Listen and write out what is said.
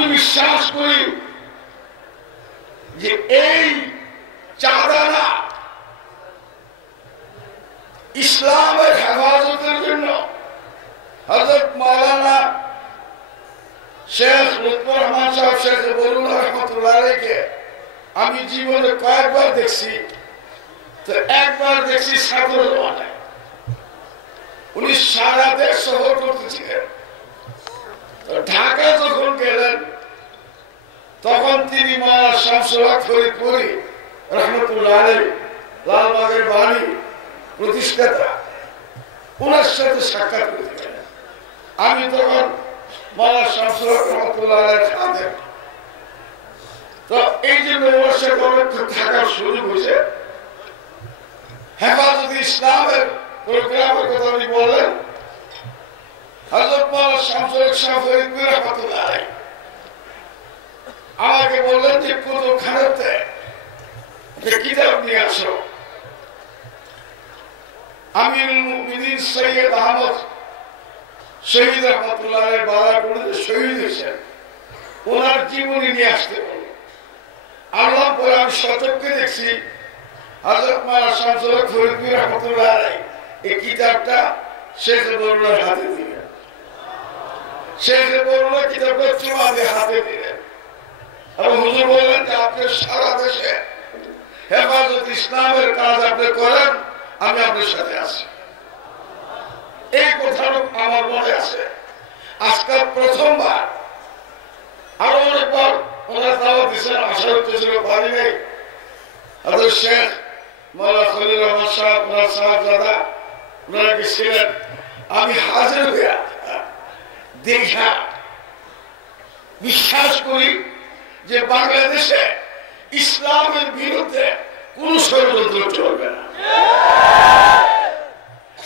আমি বিশ্বাস করি যে এই চাঁদানা ইসলামের হেফাজতের জন্য হযরত মাওলানা শেখ লুৎফর রহমান সাহেব শেখ বরুল্লাহ রহমতুল্লাহ আলাইহিকে আমি জীবনে কয়েকবার দেখছি। তো একবার দেখছি ছাত্র জমানায়, উনি সারা দেশ সফর করতেছিলেন। তো ঢাকা যখন গেলেন তখন তিনি মাওলানা শামসুল হক ফরিদপুরি রহমতুল্লাহ আলাইহি লালবাগের বাণী প্রতিষ্ঠাতা, ওনার সাথে সাক্ষাৎ করতে গেলেন। আমি তখন মাওলানা শামসুল হক রহমতুল্লাহ আলাইহির খাদেম। তো এই যে ব্যবসা থাকার সুযোগ হয়েছে, হেফাজতে ইসলামের প্রোগ্রামের কথা উনি বললেন। হযরত মাওলানা শামসুল হক শাহ ফরিদপুরি রহমতুল্লাহ আলাইহি আমাকে বললেন যে কুতুবখানাতে একটা কিতাব নিয়ে আসো। আমিরুল মুমিনিন সৈয়দ আহমদ শহীদ রহমতুল্লাহ আলাইহি বারাকুড়িতে শহীদ হয়েছেন, ওনার জীবনী নিয়ে আসতে বলল। আল্লাহ পরে আমি শতককে দেখছি হযরত মাওলানা শামসুল হক ফরিদপুরি রহমতুল্লাহ আলাইহি এই কিতাবটা শেখ বরুল্লাহর হাতে দিলেন। শেখ বরুল্লাহ কিতাবটা চুমা দিয়ে হাতে দিলেন এবং হুজুর বললেন যে আপনি সারা দেশে হেফাজত ইসলামের কাজ আপনি করেন, আমি আপনার সাথে আছি। এই কথাটা আমার মনে আছে। আজকাল প্রথমবার, আরো অনেকবার ওনার দাওয়াত দিচ্ছেন, আসার ছিল পারি নেই। হযরত শেখ মাওলানা খলিল রহমান সাহেব, ওনার সাহেবজাদা, ওনারা কি ছিলেন। আমি হাজির হইয়া দেখা বিশ্বাস করি যে বাংলাদেশে ইসলামের বিরুদ্ধে কোন ষড়যন্ত্র চলবে